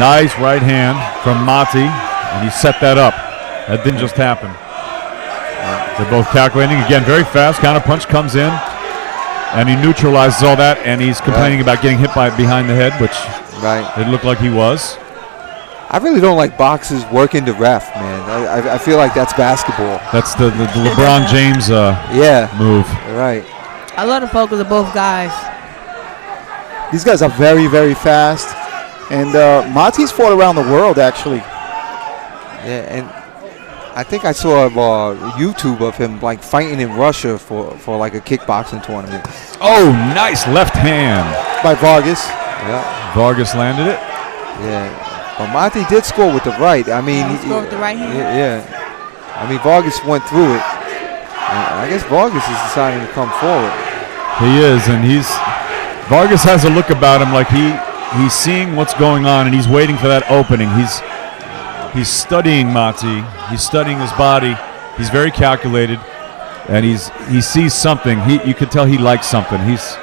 Nice right hand from Mati, and he set that up. That didn't just happen. They're both calculating. Again, very fast. Counter punch comes in, and he neutralizes all that, and he's complaining about getting hit by behind the head, which it looked like he was. I really don't like boxers working the ref, man. I feel like that's basketball. That's the LeBron James move. Right. I love the focus of both guys. These guys are very, very fast. And Mati's fought around the world, actually. Yeah, and I think I saw YouTube of him like fighting in Russia for like a kickboxing tournament. Oh, nice left hand by Vargas. Yeah, Vargas landed it. Yeah. But Mati did score with the right. I mean, he scored with the right hand. Yeah. I mean, Vargas went through it. And I guess Vargas is deciding to come forward. He is, and Vargas has a look about him like he's seeing what's going on, and he's waiting for that opening. He's studying Mati. He's studying his body. He's very calculated, and he sees something. You could tell he likes something. He's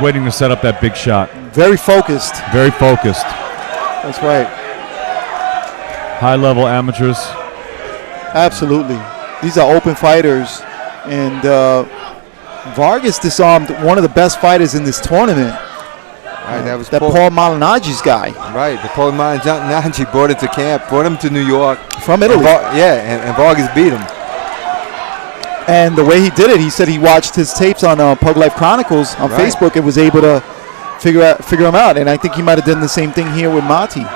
waiting to set up that big shot. Very focused. Very focused. That's right. High-level amateurs. Absolutely. These are open fighters. And Vargas disarmed one of the best fighters in this tournament. Right, that was Paul Malignaggi's guy. Right, the Paul Malignaggi brought it to camp, brought him to New York. From Italy. And Vargas beat him. And the way he did it, he said he watched his tapes on Pug Life Chronicles on Facebook and was able to figure him out. And I think he might have done the same thing here with Mati.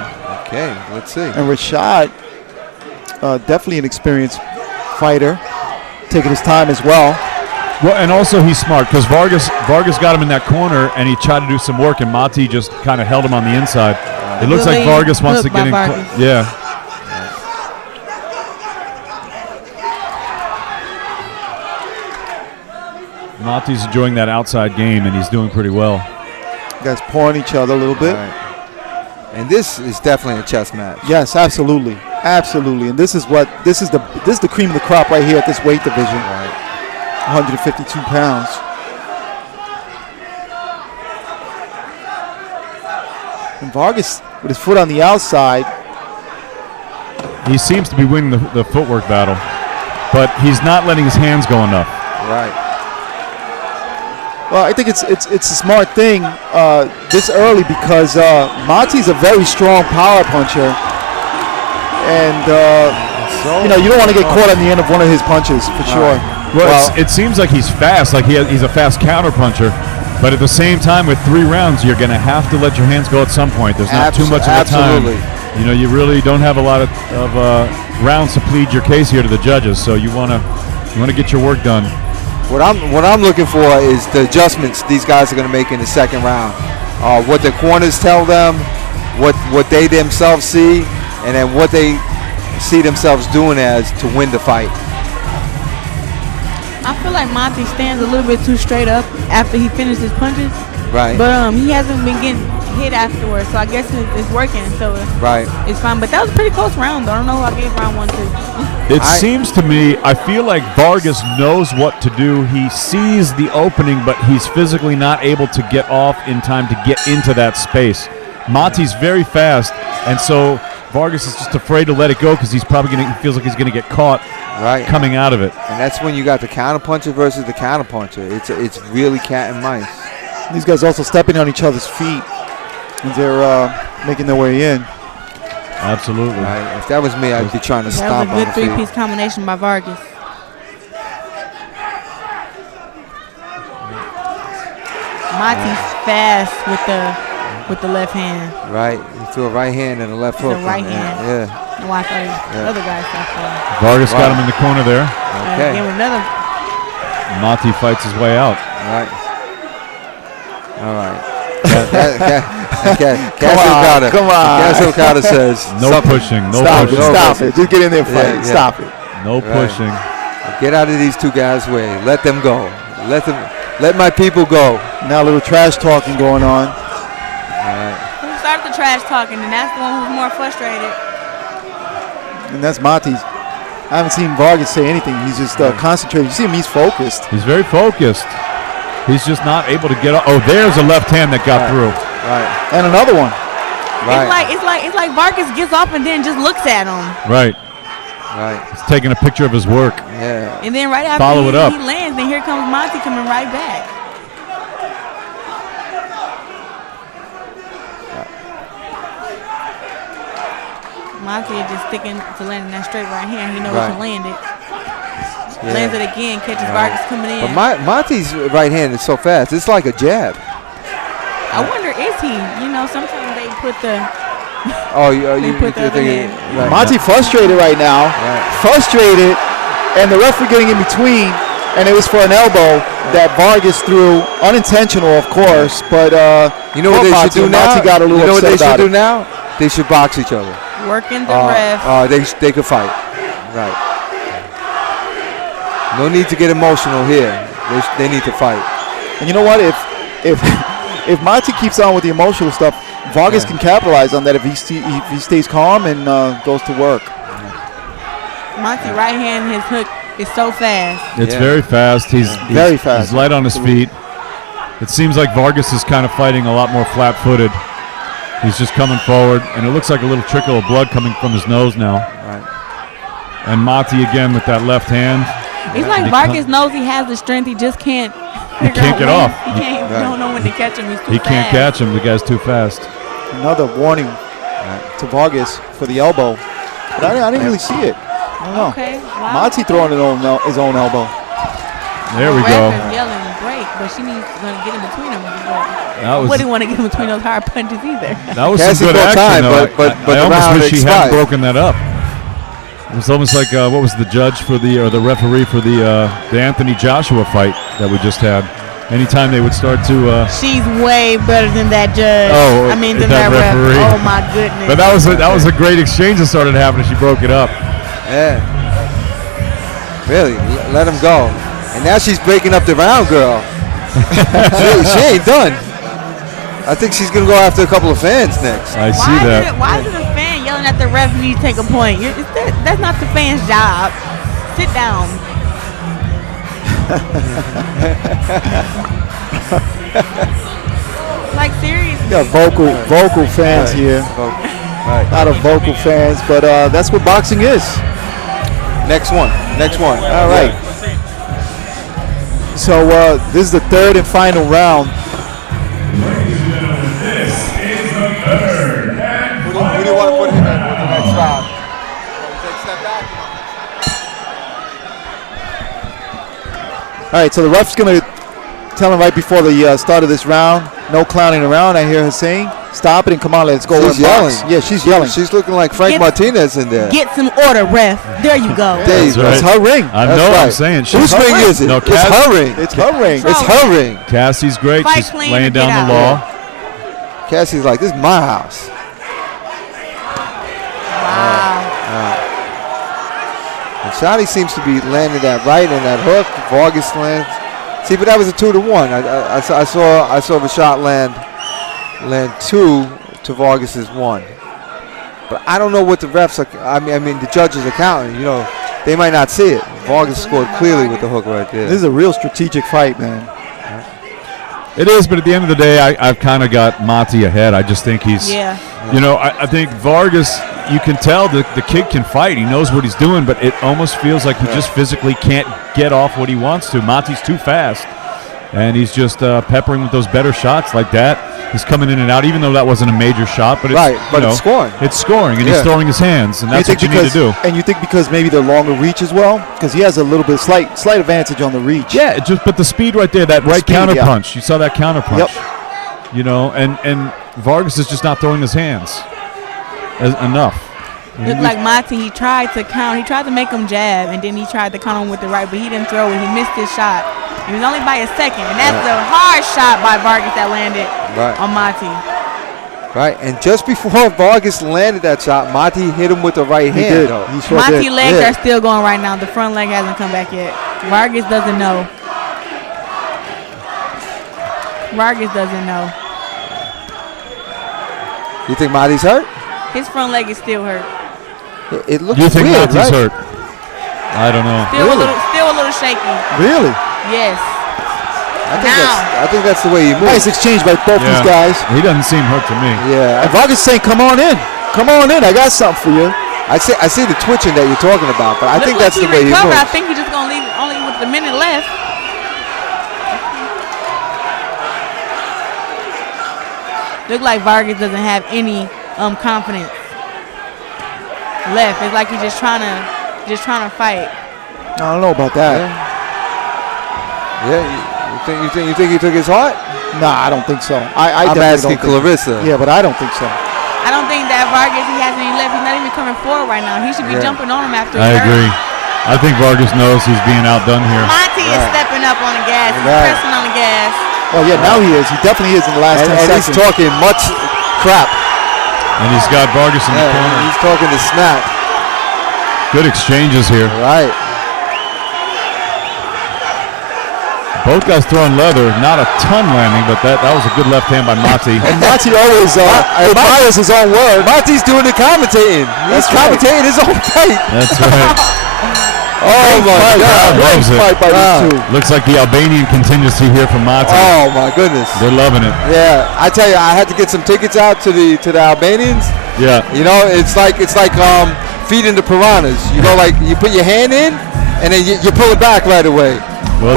Okay, let's see. And Rashad, definitely an experienced fighter, taking his time as well. Well, and also he's smart because Vargas got him in that corner, and he tried to do some work, and Mati just kind of held him on the inside. It looks like Vargas wants to get in. Yeah. Mati's enjoying that outside game, and he's doing pretty well. You guys pouring each other a little bit. Right. And this is definitely a chess match. Yes, absolutely, absolutely. And this is the cream of the crop right here at this weight division. Right. 152 pounds. And Vargas with his foot on the outside. He seems to be winning the footwork battle, but he's not letting his hands go enough. Right. Well, I think it's a smart thing this early because Mati's a very strong power puncher, and you don't want to get caught on the end of one of his punches for sure. Well, it seems like he's fast, like he's a fast counter puncher, but at the same time, with 3 rounds, you're going to have to let your hands go at some point. There's not too much of a time. You really don't have a lot of rounds to plead your case here to the judges, so you want to get your work done. What I'm looking for is the adjustments these guys are going to make in the second round. What the corners tell them, what they themselves see, and then what they see themselves doing as to win the fight. I feel like Mati stands a little bit too straight up after he finished his punches. Right. But he hasn't been getting hit afterwards, so I guess it's working. So it's fine. But that was a pretty close round, though. I don't know who I gave round 1 to. It seems to me, I feel like Vargas knows what to do. He sees the opening, but he's physically not able to get off in time to get into that space. Mati's very fast, and so Vargas is just afraid to let it go because he feels like he's going to get caught coming out of it. And that's when you got the counterpuncher versus the counterpuncher. It's really cat and mice. These guys also stepping on each other's feet as they're making their way in. Absolutely. Right. If that was me, I'd be trying to stop. That was a good 3-piece combination by Vargas. Mati's fast with the left hand. Right. He threw a right hand and a left hook. The right hand. Yeah. And I thought the other guy fast. Vargas got him in the corner there. Okay. Again with another. Mati fights his way out. All right. Come on. Cass Okada says no pushing. No pushing. Stop it. Just get in there and fight. Stop it. No pushing. Get out of these 2 guys' way. Let them go. Let my people go. Now a little trash talking going on. All right. Who started the trash talking, and that's the one who's more frustrated. And that's Mati's. I haven't seen Vargas say anything. He's just concentrated. You see him, he's focused. He's very focused. He's just not able to get up. Oh, there's a left hand that got through. Right. And another one. Right. It's like Vargas gets off and then just looks at him. Right. Right. He's taking a picture of his work. Yeah. And then right after he lands, then here comes Monty coming right back. Monty is just sticking to landing that straight right hand. He knows he can land it. Yeah. Lands it again, catches Vargas coming in. But Monty's right hand is so fast. It's like a jab. I wonder, is he? You know, sometimes they put the. You put the other hand. Right. Monty frustrated right now. Right. Frustrated, and the referee getting in between, and it was for an elbow that Vargas threw, unintentional, of course. But you know what they should do now? Monty got a little you know what they should do it. now? They should box each other. Working the ref. They could fight. Right. No need to get emotional here. They need to fight. And you know what? If Monty keeps on with the emotional stuff, Vargas can capitalize on that if he stays calm and goes to work. Monty right hand, his hook is so fast. It's very fast. He's very fast. He's light on his feet. It seems like Vargas is kind of fighting a lot more flat-footed. He's just coming forward, and it looks like a little trickle of blood coming from his nose now. Right. And Monty again with that left hand. It's like Vargas knows he has the strength. He just can't. He can't get off. He can't. Don't know when to catch him. He's too fast. He can't catch him. The guy's too fast. Another warning to Vargas for the elbow. But I didn't really see it. I don't know. Okay. Wow. Monty throwing his own elbow. There we go. Is yelling break, but she needs to get in between them. I wouldn't want to get in between those hard punches either. That was some good action, though. But I almost wish he hadn't broken that up. It was almost like what was the judge for the referee for the Anthony Joshua fight that we just had. Anytime they would start to. She's way better than that judge. Oh, I mean, than that referee. Oh my goodness. But that was a great exchange that started happening. She broke it up. Yeah. Really, let him go. And now she's breaking up the round, girl. she ain't done. I think she's gonna go after a couple of fans next. I see that. Why is it a fan yelling at the ref when you take a point? That's not the fan's job. Sit down. Like seriously. Yeah, vocal fans here. Right. A lot of vocal fans, but that's what boxing is. Next one. All right. So this is the third and final round. Who do you want to put him in with the next round? Take a step back. All right, so the ref's going to tell him right before the start of this round, no clowning around. I hear her saying, stop it and come on, let's go. She's yelling. Yeah, she's yelling. She's looking like Frank Martinez in there. Get some order, ref. There you go. That's her ring. I know. I'm saying. Whose ring is it? No, it's her ring. It's her ring. It's her ring. Cassie's great. Fight She's clean laying down the law. Cassie's like, this is my house. Wow. And Shatani seems to be landing that right and that hook. Vargas lands. See, but that was a 2-1. I saw the shot land 2 to Vargas's 1. But I don't know what the refs are. I mean, the judges are counting. You know, they might not see it. Vargas scored clearly with the hook right there. This is a real strategic fight, man. It is, but at the end of the day, I've kind of got Monty ahead. I just think he's, you know, I think Vargas, you can tell the kid can fight. He knows what he's doing, but it almost feels like he just physically can't get off what he wants to. Monty's too fast, and he's just peppering with those better shots like that. He's coming in and out, even though that wasn't a major shot. But it's, it's scoring. It's scoring, and he's throwing his hands, and that's what you need to do. And you think because maybe the longer reach as well? Because he has a little bit slight advantage on the reach. Yeah, but the speed right there, that right counter punch. You saw that counter punch. Yep. You know, and Vargas is just not throwing his hands enough. Looked like Monty, he tried to count. He tried to make him jab, and then he tried to count him with the right, but he didn't throw it. He missed his shot. He was only by a second, and that's the hard shot by Vargas that landed on Monty. Right, and just before Vargas landed that shot, Monty hit him with the right hand. He sure Monty's did. legs are still going right now. The front leg hasn't come back yet. Vargas doesn't know. Vargas doesn't know. You think Monty's hurt? His front leg is still hurt. It looks weird. You think weird, Monty's right? hurt? I don't know. Still a little shaky. Really? Yes. I think that's the way he moves. Nice exchange by both these guys. He doesn't seem hurt to me. Yeah. And Vargas saying, "Come on in, come on in. I got something for you." I see the twitching that you're talking about, but I think that's the way he moves. I think he's just gonna leave only with a minute left. Look like Vargas doesn't have any confidence left. It's like he's just trying to fight. I don't know about that. Yeah, you think he took his heart? Nah, I don't think so. I'm asking Clarissa. Yeah, but I don't think so. I don't think that Vargas, he has any left. He's not even coming forward right now. He should be jumping on him after. I agree. I think Vargas knows he's being outdone here. Monty is stepping up on the gas. He's pressing on the gas. Well, yeah, now he is. He definitely is in the last 10 seconds. And he's talking much crap. And he's got Vargas in the corner. He's talking to smack. Good exchanges here. Right. Both guys throwing leather, not a ton landing, but that was a good left hand by Mati. And Mati always admires his own word. Mati's doing the commentating. He's commentating his own fight. That's right. Oh my God! Loves it. Fight by these two. Looks like the Albanian contingency here from Mati. Oh my goodness! They're loving it. Yeah, I tell you, I had to get some tickets out to the Albanians. Yeah. You know, it's like feeding the piranhas. You know, like you put your hand in, and then you pull it back right away. Well,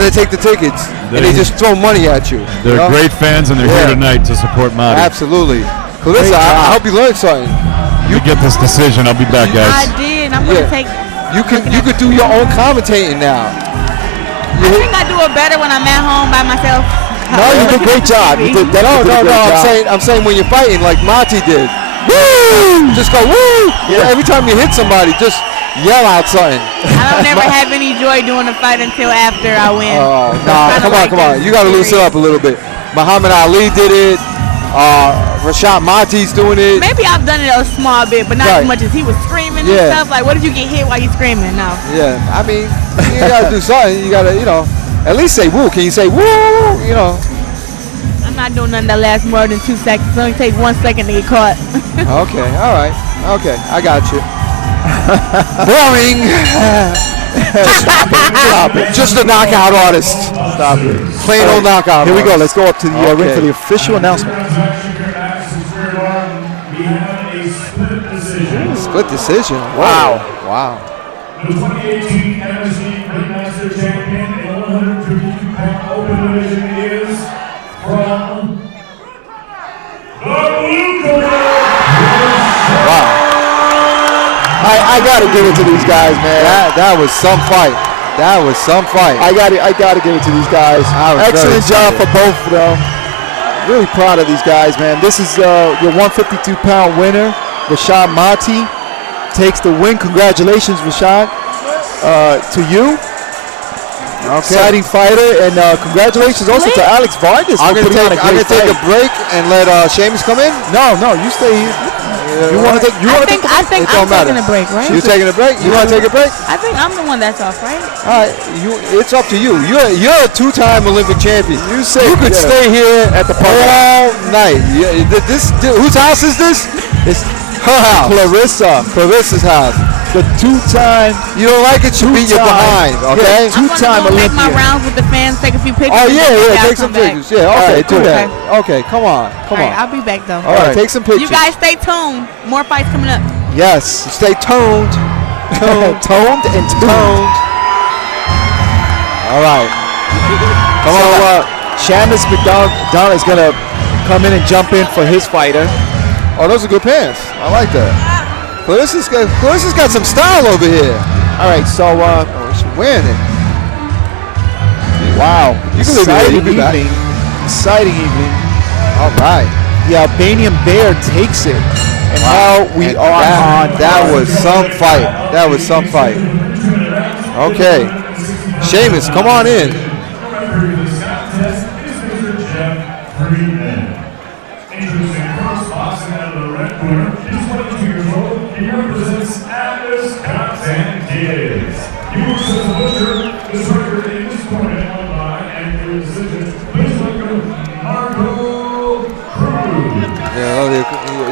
they take the tickets and they just throw money at you. They're great fans and they're here tonight to support Mati. Absolutely. Clarissa, I hope you learned something. You get this decision. I'll be back, guys. I did. I'm gonna take. You could do your own commentating now. I think I do it better when I'm at home by myself. No, you did a great job. You did No. I'm saying when you're fighting like Mati did. Woo! Just go woo! Yeah. Every time you hit somebody, just yell out something. I don't never have any joy doing a fight until after I win. Oh, nah, come on. You got to loosen up a little bit. Muhammad Ali did it. Rashad Mati's doing it. Maybe I've done it a small bit, but not as much as he was screaming and stuff. Like, what if you get hit while you screaming? No. Yeah, I mean, you got to do something. You got to, at least say woo. Can you say woo? I'm not doing nothing that lasts more than 2 seconds. It only takes 1 second to get caught. Okay, all right. Okay, I got you. Boring. Stop it. Just a knockout artist. Stop it. Plain old knockout. Here we go. Let's go up to the ring for the official announcement. Split decision. Wow. The 2018 MSG Ringmaster Champion in 152-pound open division is from the blue corner. Wow. I gotta give it to these guys, man. That was some fight. I gotta give it to these guys. Excellent job for both of them. Really proud of these guys, man. This is your 152-pound winner, Rashad Mati, takes the win. Congratulations, Rashad, to you. Exciting fighter, and congratulations also to Alex Vargas. I'm gonna take a break and let Seamus come in. No, you stay here. You want to take? I think I'm taking a break, right? You taking a break? You want to take a break? I think I'm the one that's off, right? All right, it's up to you. You're a two-time Olympic champion. You could stay here at the park all night. Whose house is this? It's her house. Clarissa's house. The two-time. You don't like it? You beat your behind. Okay. Two-time Olympian. Make my Olympian. rounds with the fans. Take a few pictures. Oh yeah. Take some pictures. Yeah. Okay. Do that. Okay. Okay. Come on. I'll be back though. All right. Take some pictures. You guys stay tuned. More fights coming up. Yes. Stay toned. Toned and toned. All right. Come on. Seamus McDonough is gonna come in and jump in for his fighter. Oh, those are good pants. I like that. Clarissa's got some style over here. All right, so she's wearing it. Wow, exciting evening. Exciting evening. All right. The Albanian Bear takes it, and now we are on. That was some fight. Okay, Seamus, come on in.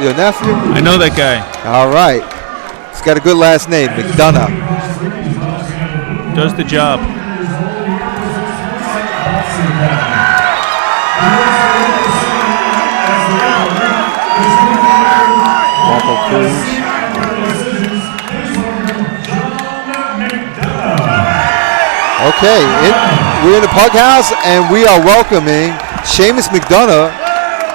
Your nephew? I know that guy. All right. He's got a good last name, McDonough. Does the job. Cruz. Okay, we're in the Pug House, and we are welcoming Seamus McDonough,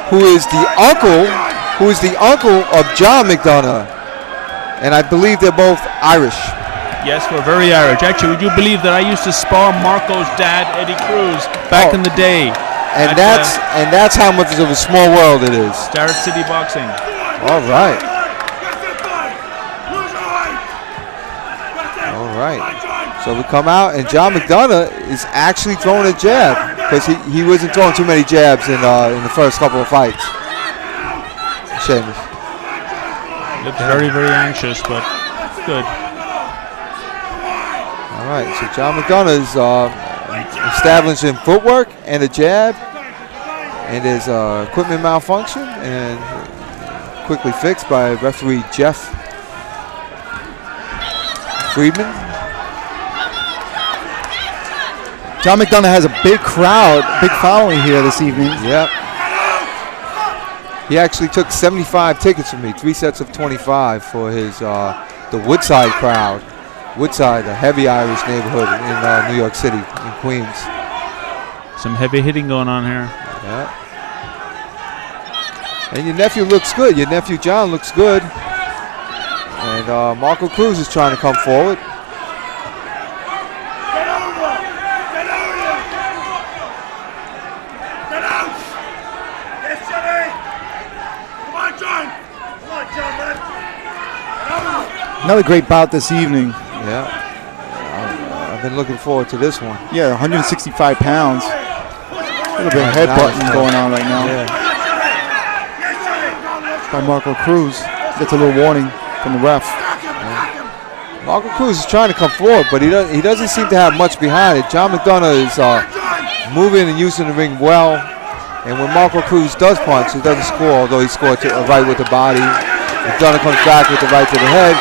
who is the uncle of John McDonough, and I believe they're both Irish. Yes, we're very Irish. Actually, would you believe that I used to spar Marco's dad, Eddie Cruz, back in the day? And that's how much of a small world it is. Starrett City Boxing. All right. All right. So we come out, and John McDonough is actually throwing a jab because he wasn't throwing too many jabs in the first couple of fights. Seamus. Looks very, very anxious, but good. All right. So John McDonough is establishing footwork and a jab, and his equipment malfunction, and quickly fixed by referee Jeff Friedman. John McDonough has a big crowd, big following here this evening. Yep. He actually took 75 tickets from me, 3 sets of 25 for his the Woodside crowd. Woodside, a heavy Irish neighborhood in New York City, in Queens. Some heavy hitting going on here. Yeah. And your nephew looks good. Your nephew John looks good. And Marco Cruz is trying to come forward. Another great bout this evening. Yeah. I've been looking forward to this one. Yeah, 165 pounds. A little bit of headbutting going on right now. Yeah. By Marco Cruz. Gets a little warning from the ref. Yeah. Marco Cruz is trying to come forward, but he doesn't seem to have much behind it. John McDonough is moving and using the ring well. And when Marco Cruz does punch, he doesn't score, although he scored a right with the body. McDonough comes back with the right to the head.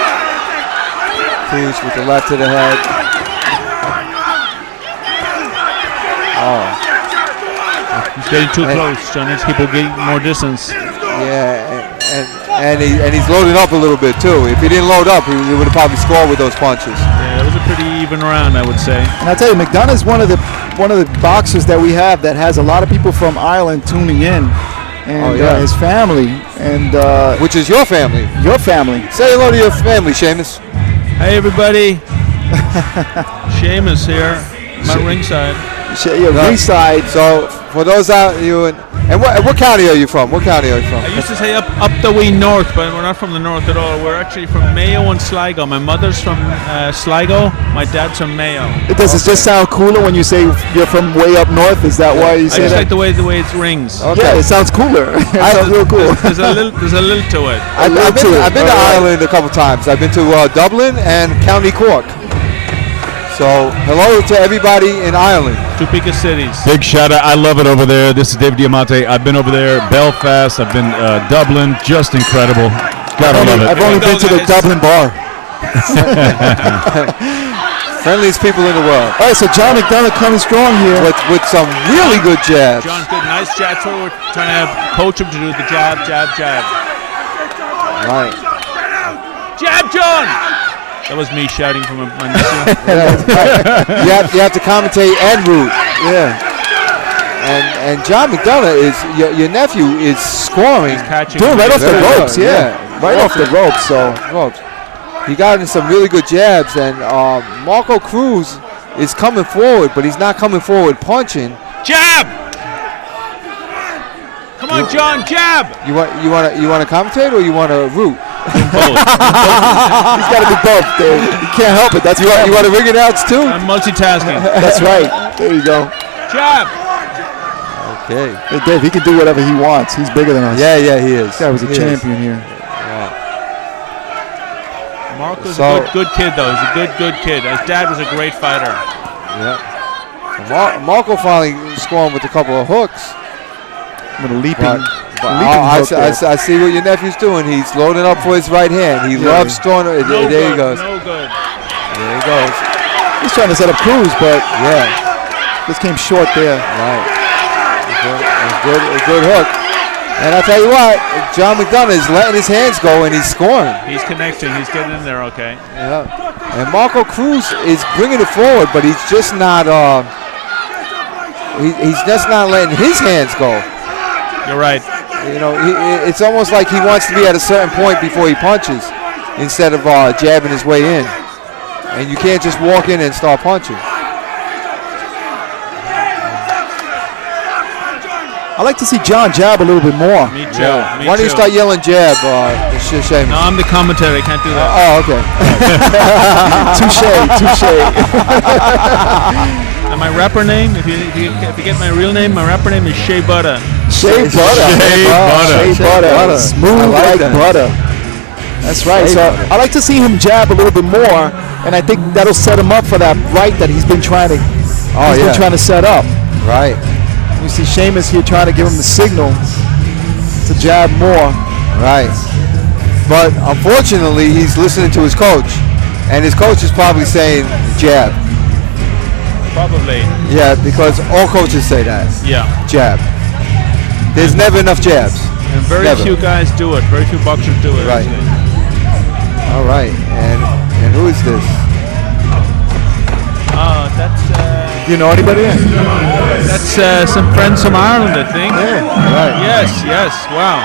Cruz with the left to the head. Oh. He's getting too close. John needs people getting more distance. Yeah, and he's loading up a little bit too. If he didn't load up, he would have probably scored with those punches. Yeah, that was a pretty even round, I would say. And I tell you, McDonough is one of the boxers that we have that has a lot of people from Ireland tuning in. And his family, and which is your family. Your family. Say hello to your family, Seamus. Hey everybody, Seamus here. I'm at ringside. Ringside. So for those out you and what county are you from? What county are you from? I used to say up the way north, but we're not from the north at all. We're actually from Mayo and Sligo. My mother's from Sligo. My dad's from Mayo. Does it just sound cooler when you say you're from way up north? Is that why you say that? I just like the way it rings. Okay. Yeah, it sounds cooler. It sounds real cool. There's a little to it. I've been to Ireland a couple times. I've been to Dublin and County Cork. So hello to everybody in Ireland. Two biggest cities. Big shout out. I love it over there. This is David Diamante. I've been over there, Belfast. I've been Dublin. Just incredible. Gotta love it. I've only been to the Dublin bar. Friendliest people in the world. All right, so John McDonough coming strong here. With some really good jabs. John's good. Nice jab. That's what we're trying to coach him to do. The jab, jab, jab. Right. Jab, John! That was me shouting from my nephew. You have to commentate and root. Yeah. And John McDonough is your nephew is scoring. Doing right off the ropes, yeah. Right off the ropes. So he got in some really good jabs, and Marco Cruz is coming forward, but he's not coming forward punching. Jab! Come on, John, jab! You want to commentate or you want to root? Both. He's got to be both, Dave. You can't help it. That's you want to ring it out too? I'm multitasking. That's right. There you go. Jab! Okay. Hey, Dave, he can do whatever he wants. He's bigger than us. Yeah, he is. This guy was a champion here. Yeah. Marco's a good kid, though. He's a good kid. His dad was a great fighter. Yeah. Marco finally scoring with a couple of hooks. With a leaping. I see what your nephew's doing. He's loading up for his right hand. He loves throwing it. There he goes. No good. There he goes. He's trying to set up Cruz, but yeah, this came short there. Right. A good hook. And I'll tell you what, John McDonough is letting his hands go and he's scoring. He's connecting. He's getting in there, okay. Yeah. And Marco Cruz is bringing it forward, but he's just not. He's just not letting his hands go. You're right. You know, it's almost like he wants to be at a certain point before he punches, instead of jabbing his way in. And you can't just walk in and start punching. I like to see John jab a little bit more. Me too. Yeah. Me Why don't you too. start yelling jab, Seamus? No, I'm the commentator. I can't do that. Oh, okay. Touche. And my rapper name, if you get my real name, my rapper name is Shea Butter. Shea Butter. Smooth like butter. That's right. So I like to see him jab a little bit more, and I think that'll set him up for that right that he's been trying to. Been trying to set up. Right. You see Seamus here trying to give him the signal to jab more. Right. But unfortunately, he's listening to his coach, and his coach is probably saying jab. Probably. Yeah, because all coaches say that. Yeah. Jab. There's never enough jabs. And very few guys do it. Very few boxers do it. Right. Actually. All right. And who is this? That's. Do you know anybody? That's some friends from Ireland, I think. Yeah. Right. Yes. Wow.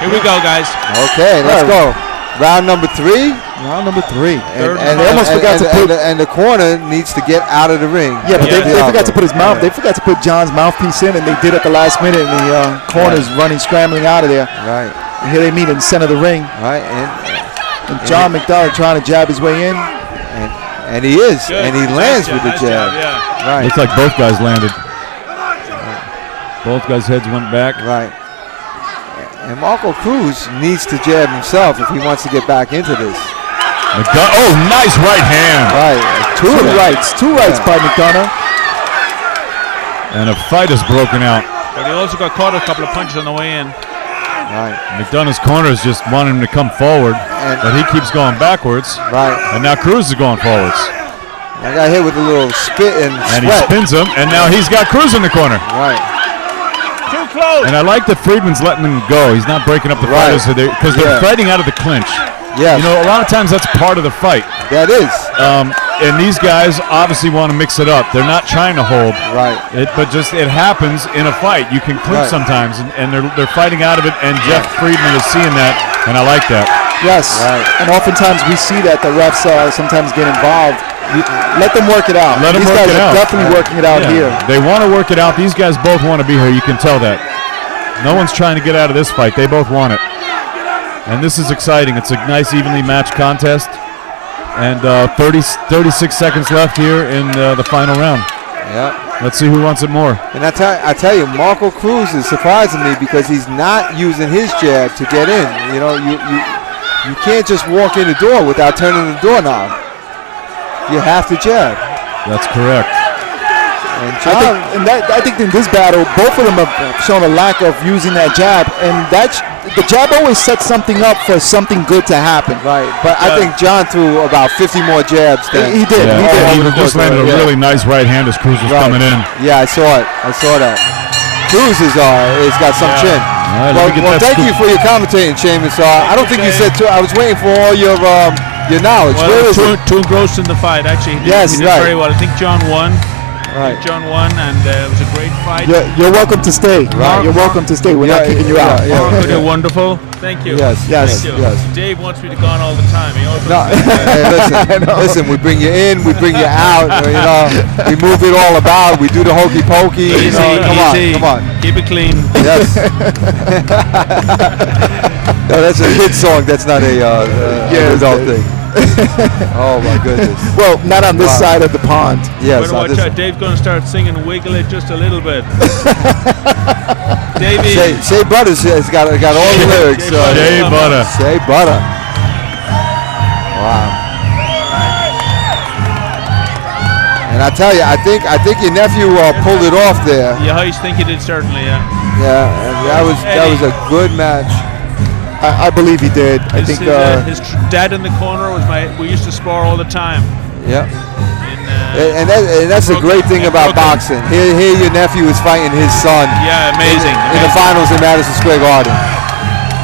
Here we go, guys. Okay, let's go. Round number 3. Round number 3. And they almost forgot to put. And the corner needs to get out of the ring. Yeah, but they forgot to put his mouth. They forgot to put John's mouthpiece in, and they did at the last minute. And the corner's running, scrambling out of there. Right. And here they meet in the center of the ring. Right. And John McDonough trying to jab his way in. And he is. Good. And he lands with the Nice jab. yeah. Right. Looks like both guys landed. Both guys' heads went back. Right. And Marco Cruz needs to jab himself if he wants to get back into this. Oh, nice right hand. Right. Two rights by McDonough. And a fight is broken out. But he also got caught a couple of punches on the way in. Right. McDonough's corners just want him to come forward, but he keeps going backwards. Right. And now Cruz is going forwards. I got hit with a little spit and And he sweat. spins him, and now he's got Cruz in the corner. Right. Too close. And I like that Friedman's letting him go. He's not breaking up the fighters because they're fighting out of the clinch. Yes. You know, a lot of times that's part of the fight. That is. And these guys obviously want to mix it up. They're not trying to hold. Right. But just it happens in a fight. You can clinch sometimes, and they're fighting out of it. And Jeff Friedman is seeing that, and I like that. Yes. Right. And oftentimes we see that the refs sometimes get involved. Let them work it out. Let them These work guys it are out. definitely working it out here. They want to work it out. These guys both want to be here. You can tell that. No one's trying to get out of this fight. They both want it. And this is exciting. It's a nice, evenly matched contest. And 36 seconds left here in the final round. Yeah. Let's see who wants it more. And I tell you, Marco Cruz is surprising me because he's not using his jab to get in. You know, you can't just walk in the door without turning the doorknob. You have to jab. That's correct. And John, I think in this battle, both of them have shown a lack of using that jab, and the jab always sets something up for something good to happen. right. But I think John threw about 50 more jabs than He did. He just landed a really nice right hand as Cruz was coming in. Yeah, I saw it. I saw that. Cruz has got some chin. right, let me get Well, that thank scoop. you for your commentating, Seamus. I don't think you said too. I was waiting for all your knowledge. Well, Where is too, it? too engrossed in the fight, actually. He Yes, did right. very well. I think John won. Right. John won, and it was a great fight. You're welcome to stay. Right. You're welcome to stay. We're not kicking you out. Marco did wonderful. Thank you. Yes, yes, Thank you. yes. Dave wants me to go on all the time. He also No, hey, listen. We bring you in, we bring you out. You know, we move it all about. We do the hokey pokey. You know, come on. Keep it clean. Yes. No, that's a hit song. That's not a adult thing. Oh my goodness. Well, not on this side of the pond. Yes. Better watch out. Dave's going to start singing "Wiggle It" just a little bit. Davey. Shea Butters has got all the lyrics. Shea Butter. Shea Butter. Wow. And I tell you, I think your nephew pulled it off there. Yeah, I think he did, certainly, yeah. Yeah, and that was a good match. I believe he did. I think His dad in the corner we used to spar all the time. Yeah. In And that's the great thing about boxing. Here your nephew is fighting his son. Yeah, amazing. In the finals in Madison Square Garden.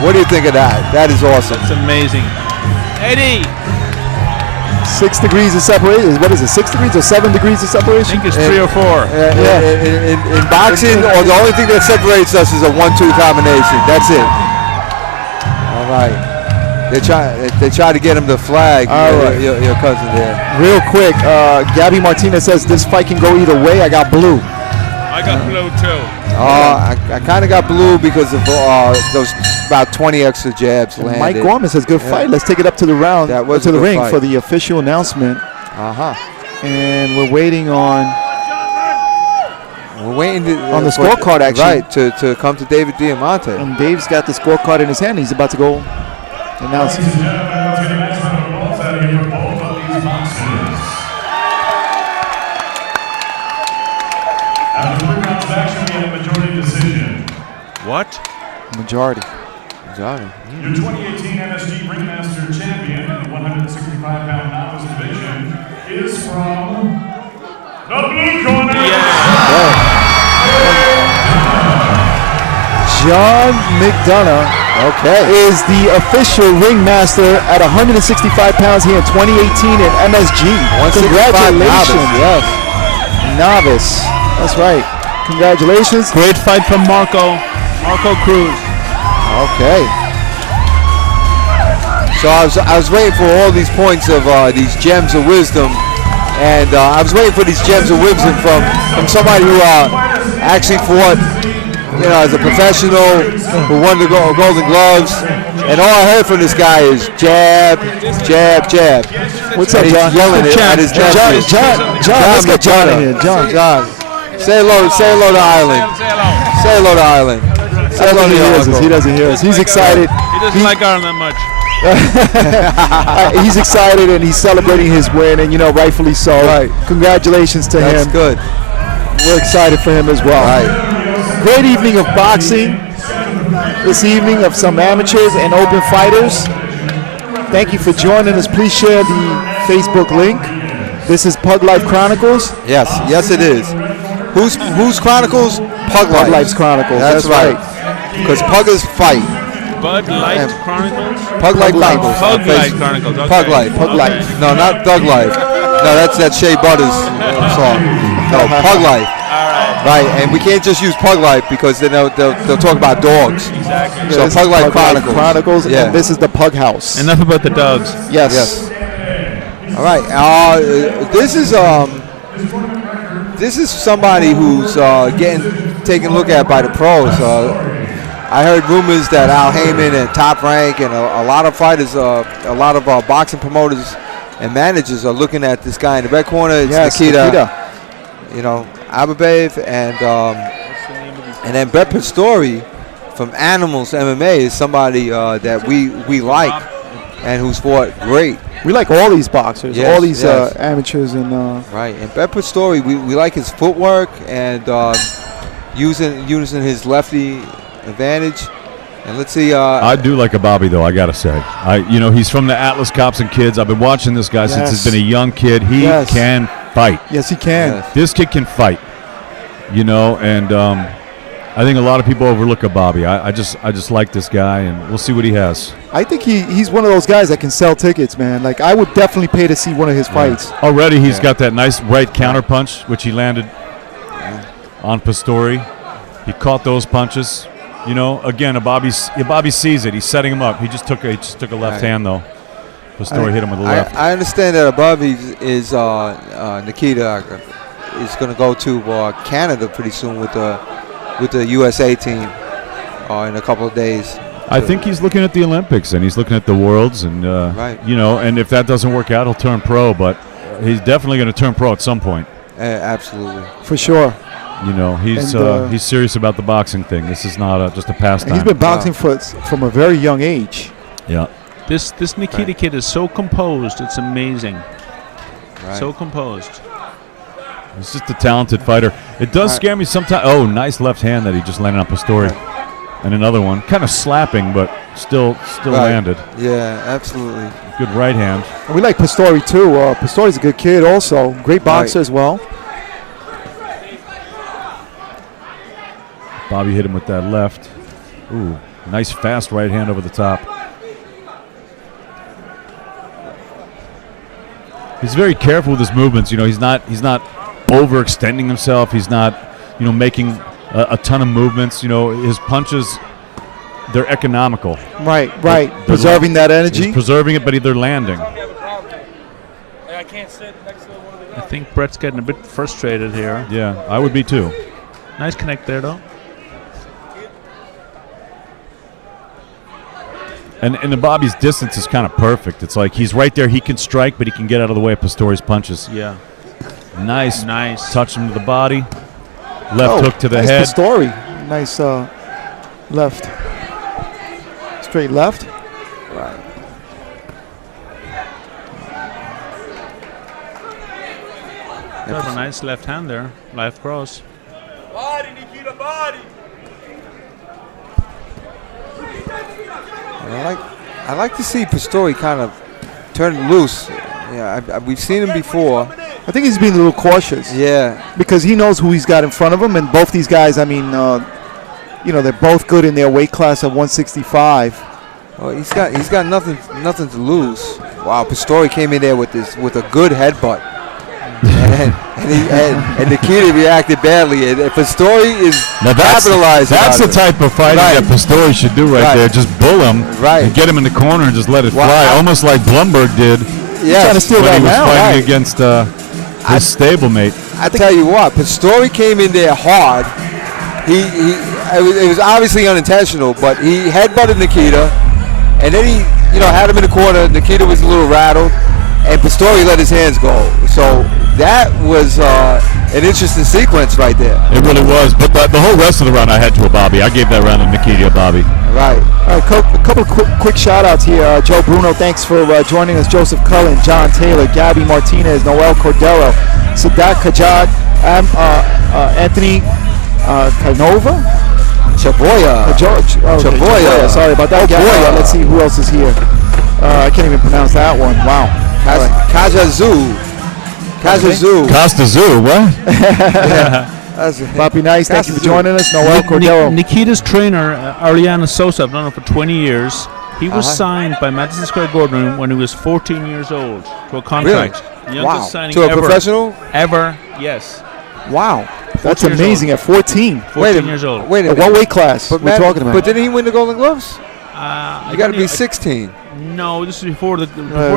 What do you think of that? That is awesome. It's amazing. Eddie. 6 degrees of separation. What is it? 6 degrees or 7 degrees of separation? I think it's 3 or 4. In boxing, or the only thing that separates us is a 1-2 combination. That's it. All right. They try to get him to flag your cousin there. Real quick, Gabby Martinez says this fight can go either way. I got blue. I got blue too. I kind of got blue because of those about 20 extra jabs landed. Mike Gorman says good fight. Let's take it up to the round, to the ring fight. for the official announcement. And we're waiting on. We're waiting on the scorecard actually. Right, to come to David Diamante. And Dave's got the scorecard in his hand. He's about to go announce. Ladies and gentlemen, let's get a nice round of applause out of here for both of these boxers. After 3 rounds of action, we have a majority decision. What? Majority. Your 2018 MSG Ringmaster Champion in the 165-pound novice division is from the blue corner. John McDonough is the official ringmaster at 165 pounds here in 2018 in MSG. Congratulations. Novice. That's right. Congratulations. Great fight from Marco Cruz. Okay. So I was waiting for all these points of these gems of wisdom, and I was waiting for these gems of wisdom from somebody who actually fought, as a professional, who won the Golden Gloves, and all I heard from this guy is jab, jab, jab. What's up, John? He's yelling at his nephew. John, let's get John in here. John. Say hello to Ireland. Say hello to Ireland. Say hello to Ireland. He doesn't hear us. He's excited. He doesn't like Ireland that much. He's excited and he's celebrating his win, and rightfully so. Right. Congratulations to him. That's good. We're excited for him as well. Right. Great evening of boxing. This evening of some amateurs and open fighters. Thank you for joining us. Please share the Facebook link. This is Pug Life Chronicles. Yes it is. Whose Chronicles? Pug Life. Pug Life's Chronicles. That's right. Because Puggers fight. Bud Light Chronicles? Pug Life Chronicles. Pug Life Chronicles. Okay. Pug Life. Pug Life. No, not Thug Life. No, that's Shea Butters song. No, Pug Life. Right, and we can't just use Pug Life because then they'll talk about dogs. Exactly. So Pug Life Chronicles. Yeah. And this is the Pug House. Enough about the dogs. Yes. All right. This is somebody who's getting taken a look at by the pros. I heard rumors that Al Heyman and Top Rank and a lot of fighters, a lot of boxing promoters and managers are looking at this guy in the red corner. It's Nikita. Ababev and then Brett Pastore from Animals MMA is somebody that we like and who's fought great. We like all these boxers, all these amateurs, and right. And Brett Pastore, we like his footwork and using his lefty advantage. And let's see. I do like a Bobby, though. I gotta say, he's from the Atlas Cops and Kids. I've been watching this guy since he's been a young kid. He can fight. Yes, he can. Yes. This kid can fight. And I think a lot of people overlook a Bobby. I just like this guy, and we'll see what he has. I think he's one of those guys that can sell tickets, man. Like, I would definitely pay to see one of his fights. Already he's got that nice right counter punch, which he landed on Pastore. He caught those punches. Again, Bobby sees it. He's setting him up. He just took a left hand, though. Pastore hit him with the left. I understand that above is Nikita is going to go to Canada pretty soon with the USA team in a couple of days. I think he's looking at the Olympics and he's looking at the Worlds, and and if that doesn't work out, he'll turn pro. But he's definitely going to turn pro at some point. Absolutely, for sure. He's serious about the boxing thing. This is not just a pastime. He's been boxing from a very young age. Yeah. This Nikita kid is so composed. It's amazing. Right. So composed. He's just a talented fighter. It does scare me sometimes. Oh, nice left hand that he just landed on Pastore. And another one, kind of slapping, but still landed. Yeah, absolutely. Good right hand. And we like Pastore too. Pastore's a good kid also. Great boxer as well. Bobby hit him with that left. Ooh, nice fast right hand over the top. He's very careful with his movements. You know, he's not overextending himself. He's not, making a ton of movements. You know, his punches, they're economical. Right. They're Preserving that energy. He's preserving it, but they're landing. I think Brett's getting a bit frustrated here. Yeah, I would be too. Nice connect there, though. And the Bobby's distance is kind of perfect. It's like he's right there. He can strike, but he can get out of the way of Pastore's punches. Yeah. Nice. Touch him to the body. Left hook to the nice head. Pastore. Nice left. Straight left. Right. Got a nice left hand there. Live cross. Body, Nikita, body. I like to see Pastore kind of turn loose. Yeah, we've seen him before. I think he's being a little cautious. Yeah. Because he knows who he's got in front of him, and both these guys, I mean, they're both good in their weight class at 165. Well, he's got nothing to lose. Wow, Pastore came in there with a good headbutt. and Nikita reacted badly. And Pastore is capitalized. That's the type of fighting that Pastore should do right there. Just bull him and get him in the corner and just let it fly, almost like Blumberg did. Yeah, trying to steal that when he was now. fighting against his stablemate. I tell you what, Pastore came in there hard. It was obviously unintentional, but he headbutted Nikita, and then he had him in the corner. Nikita was a little rattled, and Pastore let his hands go. So that was an interesting sequence right there. It really was, but the whole rest of the round I had to a Bobby. I gave that round to Nikita, Bobby. Right. All right, a couple quick shout-outs here. Joe Bruno, thanks for joining us. Joseph Cullen, John Taylor, Gabby Martinez, Noel Cordero, Sadat Kajad, Anthony Canova, Chaboya. Chaboya. Sorry about that. Let's see who else is here. I can't even pronounce that one. Wow. Kajazoo. Costazoo, what? Bobby Nice, thank you for joining us. Noel Cordero. Nikita's trainer, Ariana Sosa, I've known her for 20 years. He was signed by Madison Square Garden when he was 14 years old to a contract. Really? Youngest signing to a ever. professional? Ever, yes. Wow. That's amazing at 14. 14 years old. Wait a minute. What weight class we're talking about? But didn't he win the Golden Gloves? You got to be 16. No, this is before he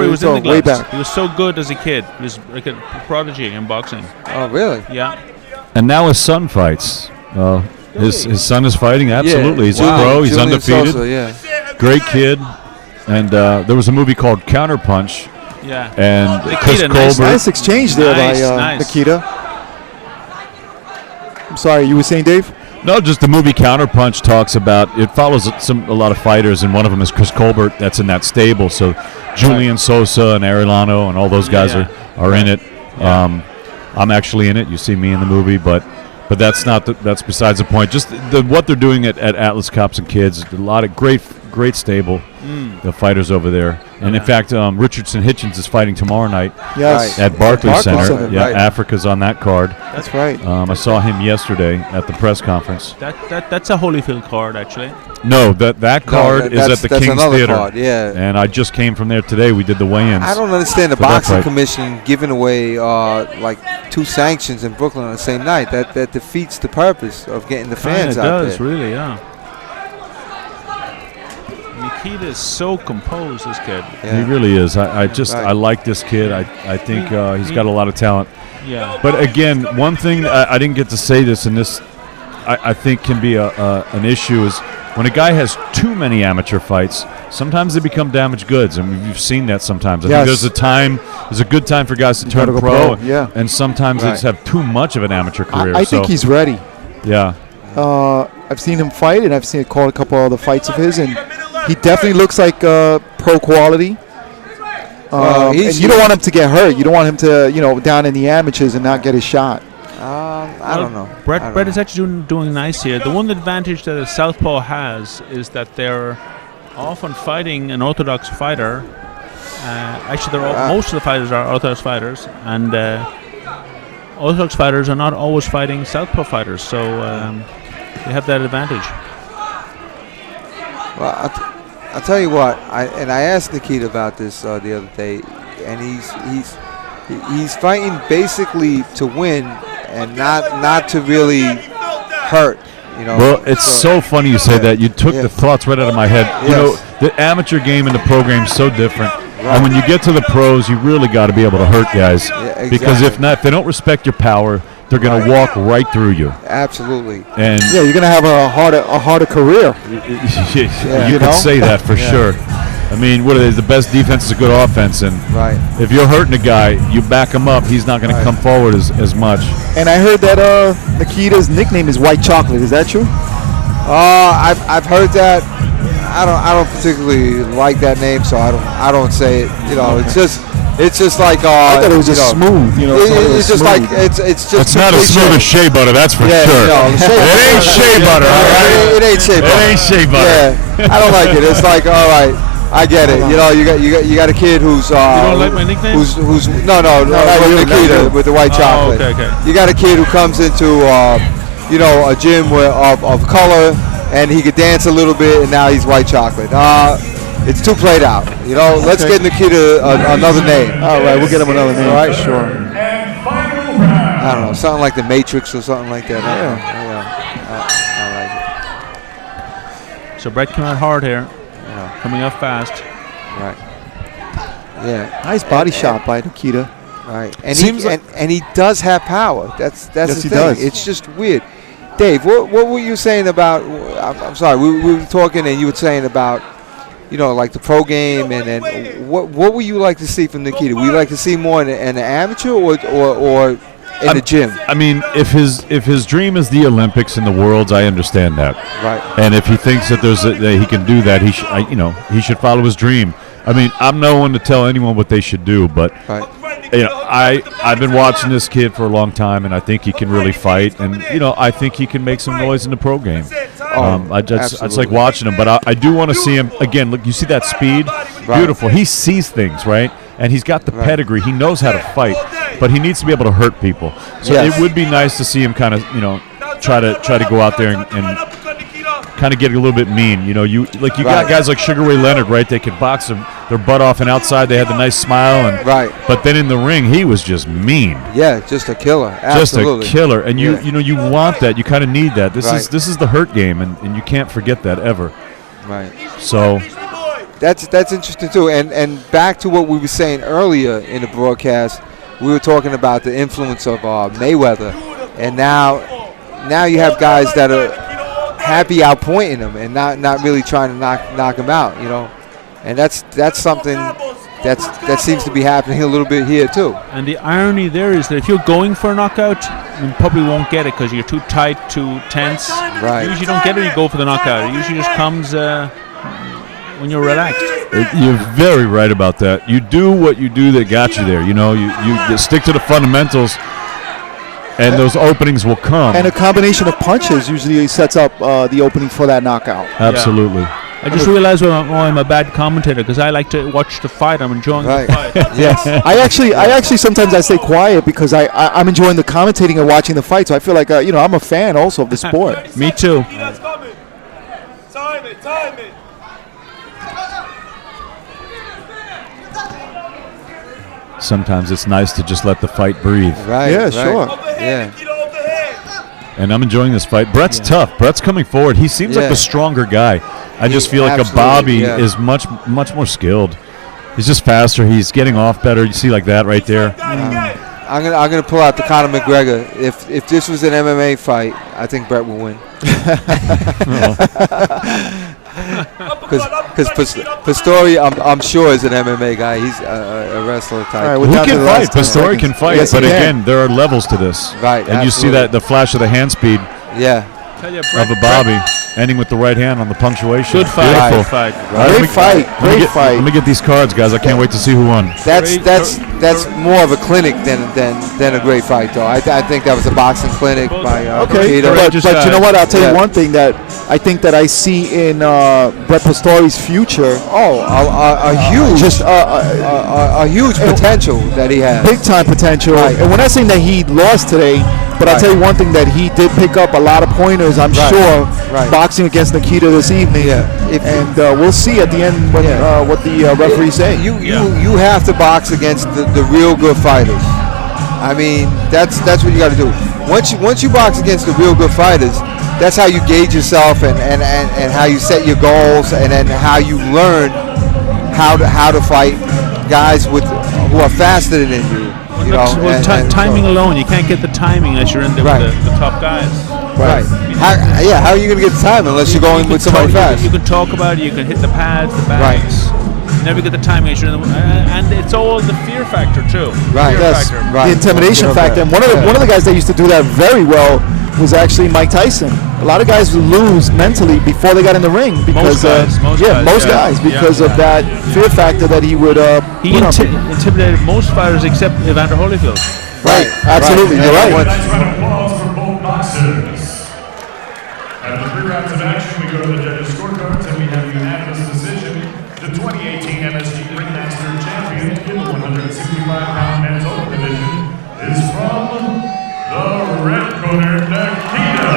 was in the gloves. way back. He was so good as a kid. He was like a prodigy in boxing. Oh, really? Yeah. And now his son fights. His son is fighting, absolutely. He's a pro, he's Julian undefeated. Sosa, Great kid. And there was a movie called Counterpunch. Yeah. And Chris Nikita, Colbert. Nice exchange there by Nikita. I'm sorry, you were saying, Dave? No, just the movie Counterpunch talks about, it follows a lot of fighters, and one of them is Chris Colbert that's in that stable. So Julian Sosa and Arellano and all those guys are in it. Yeah. I'm actually in it. You see me in the movie, but that's that's besides the point. Just what they're doing at Atlas Cops and Kids, a lot of great stable, the fighters over there. And in fact, Richardson Hitchens is fighting tomorrow night at Barclays Center. Yeah, Africa's on that card. That's right. I saw him yesterday at the press conference. That's a Holyfield card, actually. No, that card is at the King's Theater. Card, yeah. And I just came from there today. We did the weigh-ins. I don't understand the boxing commission giving away like 2 sanctions in Brooklyn on the same night. That defeats the purpose of getting the fans out there. It does, really, yeah. Nikita is so composed, this kid. Yeah. He really is. I like this kid. I think he's got a lot of talent. Yeah. But again, one thing I didn't get to say this, and this I think can be an issue, is when a guy has too many amateur fights, sometimes they become damaged goods, and we've seen that sometimes. I think there's a good time for guys to turn pro, and sometimes they just have too much of an amateur career. I think he's ready. Yeah. I've seen him fight, and I've seen called a couple of other fights of his, and he definitely looks like pro quality. And you don't want him to get hurt. You don't want him to, down in the amateurs and not get his shot. I don't know. Brett is actually doing nice here. The one advantage that a southpaw has is that they're often fighting an orthodox fighter. Actually, most of the fighters are orthodox fighters, and orthodox fighters are not always fighting southpaw fighters, so they have that advantage. Well, I'll tell you what. I asked Nikita about this the other day, and he's fighting basically to win and not to really hurt. You know. Well, it's so funny you say that. You took the thoughts right out of my head. Yes. You know, the amateur game and the pro game is so different. Right. And when you get to the pros, you really got to be able to hurt guys. Yeah, exactly. Because if not, if they don't respect your power, they're going to walk right through you. Absolutely. And you're going to have a harder career. You could say that for sure. I mean, what it is, the best defense is a good offense, and if you're hurting a guy, you back him up. He's not going to come forward as much. And I heard that Nikita's nickname is White Chocolate. Is that true? I've heard that. I don't particularly like that name, so I don't say it. You know, it's just like I thought it was just smooth. You know, it's just smooth. like it's just. It's not as smooth as shea butter, that's for sure. No, it ain't shea butter, all right? It ain't shea butter. It ain't shea butter. Yeah, I don't like it. It's like, all right, I get it. You know, you got a kid who's. You don't like my nickname? Who's no, Nikita with the white chocolate. Okay. You got a kid who comes into a gym of color. And he could dance a little bit, and now he's white chocolate. It's too played out. You know, let's get Nikita another name. All right, we'll get him another name. All right, sure. I don't know, something like the Matrix or something like that. I like it. So Brett came out hard here, coming up fast. Right. Yeah. Nice body shot by Nikita. Right. And he does have power. That's the thing. Does. It's just weird. Dave, what were you saying about? I'm sorry, we were talking, and you were saying about, like the pro game, and what would you like to see from Nikita? Would you like to see more in the amateur or in the gym? I mean, if his dream is the Olympics and the Worlds, I understand that. Right. And if he thinks that that he can do that, he should follow his dream. I mean, I'm no one to tell anyone what they should do, but. Right. I've been watching this kid for a long time, and I think he can really fight. And I think he can make some noise in the pro game. I just like watching him, but I do want to see him again. Look, you see that speed? Right. Beautiful. He sees things, right? And he's got the pedigree. He knows how to fight, but he needs to be able to hurt people. So it would be nice to see him kind of try to go out there and kind of get a little bit mean. You got guys like Sugar Ray Leonard, right? They could box their butt off, and outside they had the nice smile, and but then in the ring he was just mean. Yeah, just a killer. Absolutely. Just a killer, and you want that. You kind of need that. This is the hurt game, and you can't forget that ever. Right. So that's interesting too. And back to what we were saying earlier in the broadcast, we were talking about the influence of Mayweather, and now you have guys that are happy outpointing him and not really trying to knock him out, and that's something that seems to be happening a little bit here too. And the irony there is that if you're going for a knockout, you probably won't get it because you're too tight, too tense. Right. You usually don't get it when you go for the knockout. It usually just comes when you're relaxed. You're very right about that. You do what you do that got you there. You stick to the fundamentals. And those openings will come. And a combination of punches usually sets up the opening for that knockout. Absolutely. Yeah. I just realized I'm a bad commentator because I like to watch the fight. I'm enjoying the fight. Yes. I actually sometimes I stay quiet because I'm enjoying the commentating and watching the fight. So I feel like I'm a fan also of the sport. Me too. Time it. Sometimes it's nice to just let the fight breathe. Right. Yeah, right. sure. Yeah. And I'm enjoying this fight. Brett's tough. Brett's coming forward. He seems like the stronger guy. I just feel like a Bobby is much more skilled. He's just faster. He's getting off better. You see like that right there. I'm gonna pull out the Conor McGregor. If this was an MMA fight, I think Brett will win. Because Pastore, I'm sure, is an MMA guy. He's a wrestler type. Right, who can fight? Pastore can fight, yes, but again, there are levels to this. Right, and you see that the flash of the hand speed of a Bobby. ending with the right hand on the punctuation. Good fight. Beautiful. Good fight. Great fight. Great fight. Let me get these cards, guys. I can't wait to see who won. That's more of a clinic than a great fight, though. I think that was a boxing clinic by Nikita. But you know what? I'll tell you one thing that I think that I see in Brett Pastore's future. A huge potential that he has. Big time potential. Right. And we're not saying that he lost today, but I'll tell you one thing, that he did pick up a lot of pointers, I'm sure, boxing against Nikita this evening. And we'll see at the end what the referees say. You have to box against the real good fighters. I mean, that's what you got to do. Once you box against the real good fighters, that's how you gauge yourself and how you set your goals, and then how you learn how to fight guys who are faster than you. You know, timing alone, you can't get the timing unless you're in there with the top guys. Right. How are you going to get the time unless you're going with somebody fast? You can talk about it. You can hit the pads, the bags. You never get the timing unless you're in the, and it's all the fear factor too. Right. Yes. The intimidation factor. And one of the guys that used to do that very well was actually Mike Tyson. A lot of guys would lose mentally before they got in the ring because most guys because of that fear factor that he would. He intimidated most fighters except Evander Holyfield. Right. Absolutely. You're right. Nice round of applause for both boxers. After 3 rounds of action, we go to the judges' scorecards, and we have a unanimous decision. The 2018 MSG Ringmaster Champion in the 165-pound men's open division is from the red corner, Nikita.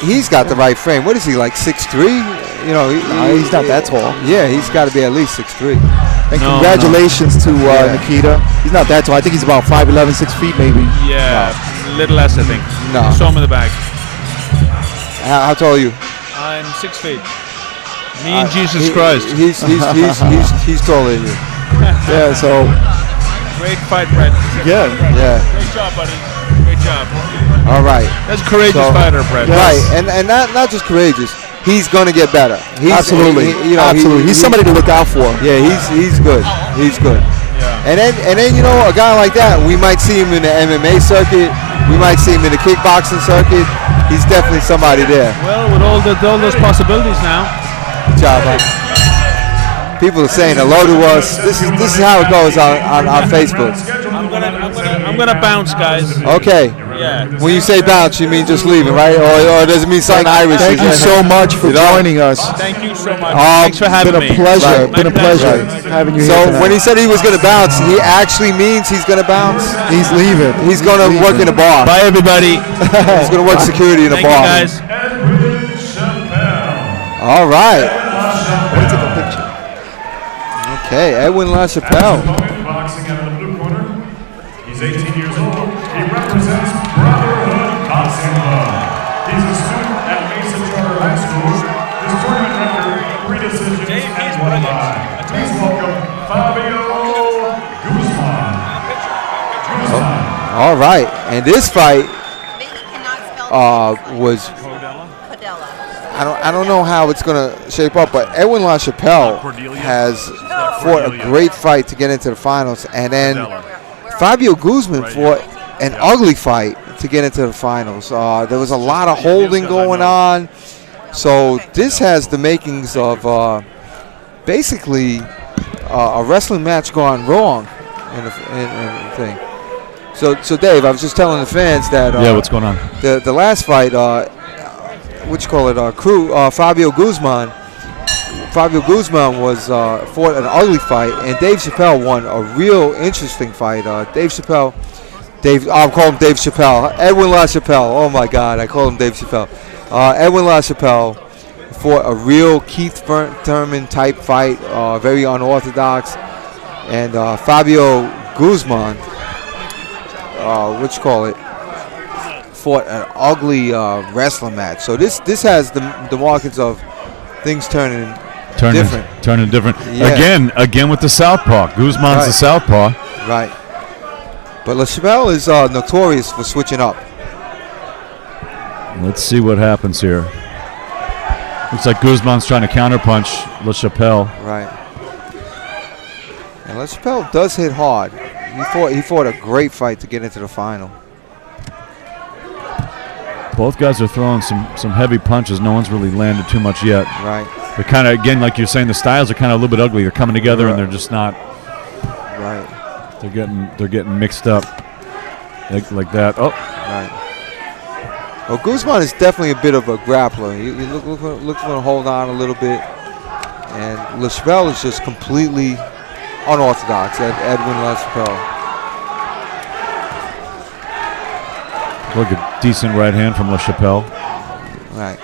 He's got the right frame. What is he, like 6'3"? You know, he's not that tall. Yeah, he's got to be at least 6'3". And congratulations to Nikita. He's not that tall. I think he's about 5'11", 6 feet maybe. Yeah, a little less, I think. No. Saw him in the back. How tall are you? I'm 6 feet. Me and Jesus Christ. He's taller than you. Yeah, so. Great fight, Brett. Yeah. Great job, buddy. Great job. All right. That's a courageous fighter, Brett. Right, and not just courageous. He's going to get better. Absolutely. Absolutely. He's somebody to look out for. Yeah, he's good. He's good. Yeah. And then you know, a guy like that, we might see him in the MMA circuit. We might see him in the kickboxing circuit. He's definitely somebody there. Well, with all those possibilities now. Good job, man. People are saying hello to us. This is how it goes on Facebook. I'm gonna bounce, guys. Okay. Yeah. When you say bounce, you mean just leaving, right? Or does it mean something Irish? Thank you so much for joining us. Thank you so much. Thanks for having me. Been a pleasure having you here So tonight. when he said he was going to bounce, he actually means he's going to bounce. He's leaving. He's going to work in a bar. Bye, everybody. He's going to work security in a bar. Thank you, guys. All right. Okay, Edwin LaChapelle. Boxing out of the blue corner. He's 18 years old. He represents Brotherhood Boxing Club. He's a student at Mason Charter High School. His tournament record, 3 decisions and 1 bye. Please welcome Fabio Guzman. All right, and this fight was. I don't know how it's going to shape up, but Edwin LaChapelle has fought a great fight to get into the finals, and then Fabio Guzman fought an ugly fight to get into the finals. There was a lot of holding going on, so this has the makings of basically a wrestling match gone wrong in the thing. So Dave, I was just telling the fans that what's going on? The last fight. Cruz, Fabio Guzman. Fabio Guzman was fought an ugly fight, and Dave Chapelle won a real interesting fight. I'll call him Dave Chapelle. Edwin LaChapelle. Oh my God, I call him Dave Chapelle. Edwin LaChapelle fought a real Keith Thurman type fight, very unorthodox, and Fabio Guzman, fought an ugly wrestling match. So this has the markings of things turning different. Yeah. Again with the southpaw. Guzman's the southpaw. Right. But LaChapelle is notorious for switching up. Let's see what happens here. Looks like Guzman's trying to counterpunch LaChapelle. Right. And LaChapelle does hit hard. He fought a great fight to get into the final. Both guys are throwing some heavy punches. No one's really landed too much yet. Right. They're kind of, again, like you're saying, the styles are kind of a little bit ugly. They're coming together and they're just not. Right. They're getting mixed up like that. Oh. Right. Well, Guzman is definitely a bit of a grappler. You look for to hold on a little bit. And Chapelle is just completely unorthodox. Edwin Chapelle. Look, a decent right hand from Chapelle. Right.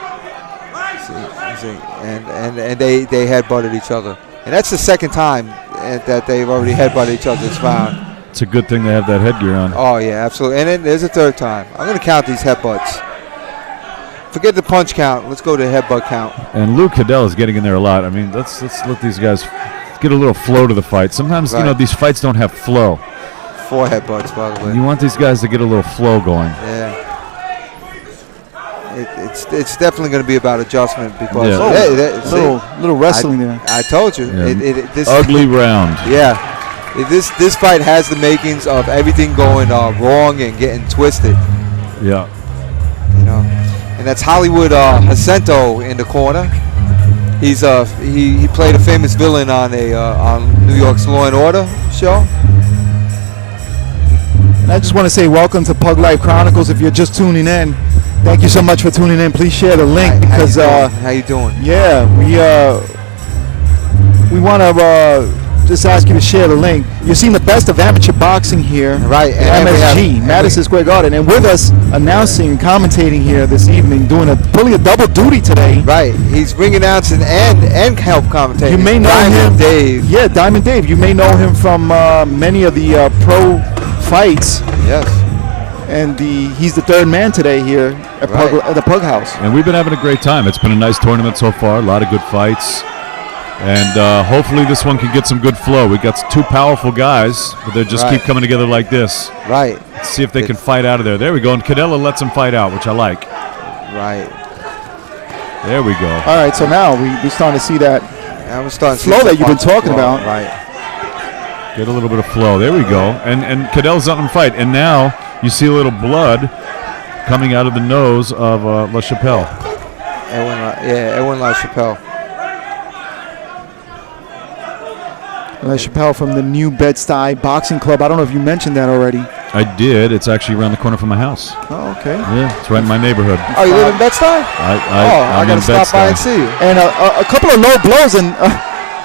See. And they headbutted each other. And that's the second time that they've already headbutted each other's round. It's a good thing they have that headgear on. Oh, yeah, absolutely. And then there's a third time. I'm going to count these headbutts. Forget the punch count. Let's go to headbutt count. And Lou Cadell is getting in there a lot. I mean, let's let these guys get a little flow to the fight. Sometimes, these fights don't have flow. 4 headbutts, by the way. You want these guys to get a little flow going. Yeah. It's definitely going to be about adjustment because little wrestling there. I told you. Yeah. This ugly round. Yeah. This fight has the makings of everything going wrong and getting twisted. Yeah. And that's Hollywood Jacinto in the corner. He's he played a famous villain on on New York's Law and Order show. And I just want to say welcome to Pug Life Chronicles. If you're just tuning in, thank you so much for tuning in. Please share the link because how you doing? Yeah, we want to just ask you to share the link. You're seeing the best of amateur boxing here, right? At MSG, Madison Square Garden, and with us announcing and commentating here this evening, pulling a double duty today. Right, he's ring announcing and help commentating. You may know Diamond Dave. Yeah, Diamond Dave. You may know him from many of the pro fights. Yes. And he's the third man today here at the Pug House. And we've been having a great time. It's been a nice tournament so far. A lot of good fights. And hopefully this one can get some good flow. We got 2 powerful guys, but they just keep coming together like this. Right. Let's see if they can fight out of there. There we go. And Cadella lets them fight out, which I like. Right. There we go. All right, so now we're starting to see that flow that you've been talking about. Right. Get a little bit of flow. There we go. And Cadella's letting them fight. And now you see a little blood coming out of the nose of Chapelle. Edwin Chapelle. Chapelle from the New Bed-Stuy Boxing Club. I don't know if you mentioned that already. I did. It's actually around the corner from my house. Oh, okay. Yeah, it's right in my neighborhood. Oh, you live in Bed-Stuy? I got to stop by and see you. And a couple of low blows and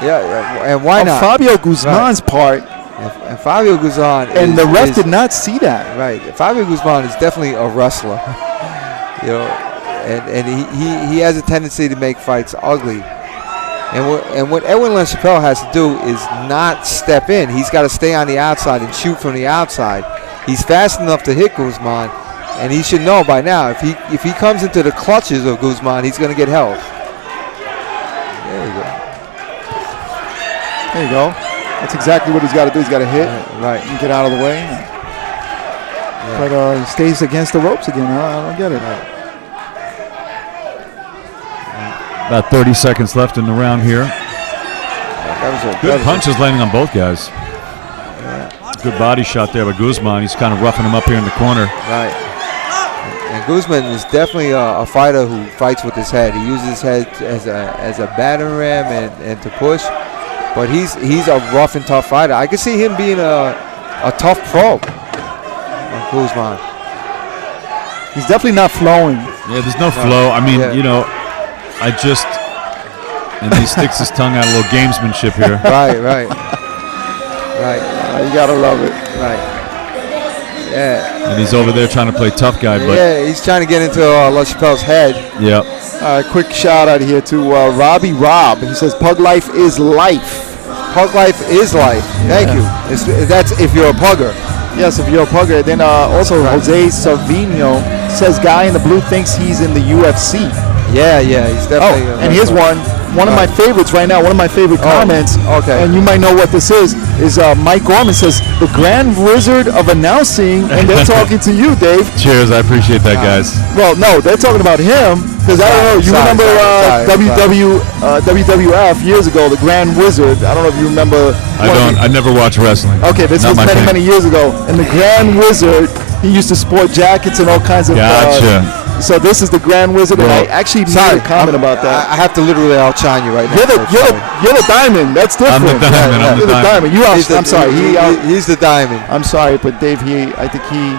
and why not? Fabio Guzman's part. And Fabio Guzman. And the ref did not see that. Right. Fabio Guzman is definitely a wrestler. And he has a tendency to make fights ugly. And what Edwin Chapelle has to do is not step in. He's got to stay on the outside and shoot from the outside. He's fast enough to hit Guzman, and he should know by now if he comes into the clutches of Guzman, he's going to get held. There you go. There you go. That's exactly what he's got to do. He's got to hit and get out of the way. But he stays against the ropes again. I don't get it. About 30 seconds left in the round here. Good punches landing on both guys. Good body shot there by Guzman. He's kind of roughing him up here in the corner. Right. And Guzman is definitely a fighter who fights with his head. He uses his head as a battering ram and to push. But he's a rough and tough fighter. I can see him being a tough pro. Guzman. He's definitely not flowing. Yeah, there's no flow. I mean, and he sticks his tongue out, a little gamesmanship here. Right. You gotta love it. Right. Yeah. And he's over there trying to play tough guy, but he's trying to get into Chapelle's head. Yep. Quick shout out here to Robbie Robb. He says, "Pug life is life." Pug life is life. Thank you. That's if you're a pugger. Yes, if you're a pugger. Then also Jose Savino says, "Guy in the blue thinks he's in the UFC." Yeah, he's definitely. And here's one of my favorites right now. One of my favorite comments. Okay. And you might know what this is Mike Gorman says, "The Grand Wizard of Announcing," and they're talking to you, Dave. Cheers, I appreciate that, guys. Well, no, they're talking about him because I don't know. You remember WWF years ago, the Grand Wizard? I don't know if you remember. I never watched wrestling. Okay, this was many years ago, and the Grand Wizard, he used to sport jackets and all kinds of. Gotcha. So this is the Grand Wizard, and I actually made a comment about that. I have to literally outshine you right now. You're the diamond. That's different. I'm the diamond. You're the diamond. I'm sorry. He's the diamond. I'm sorry, but Dave, I think he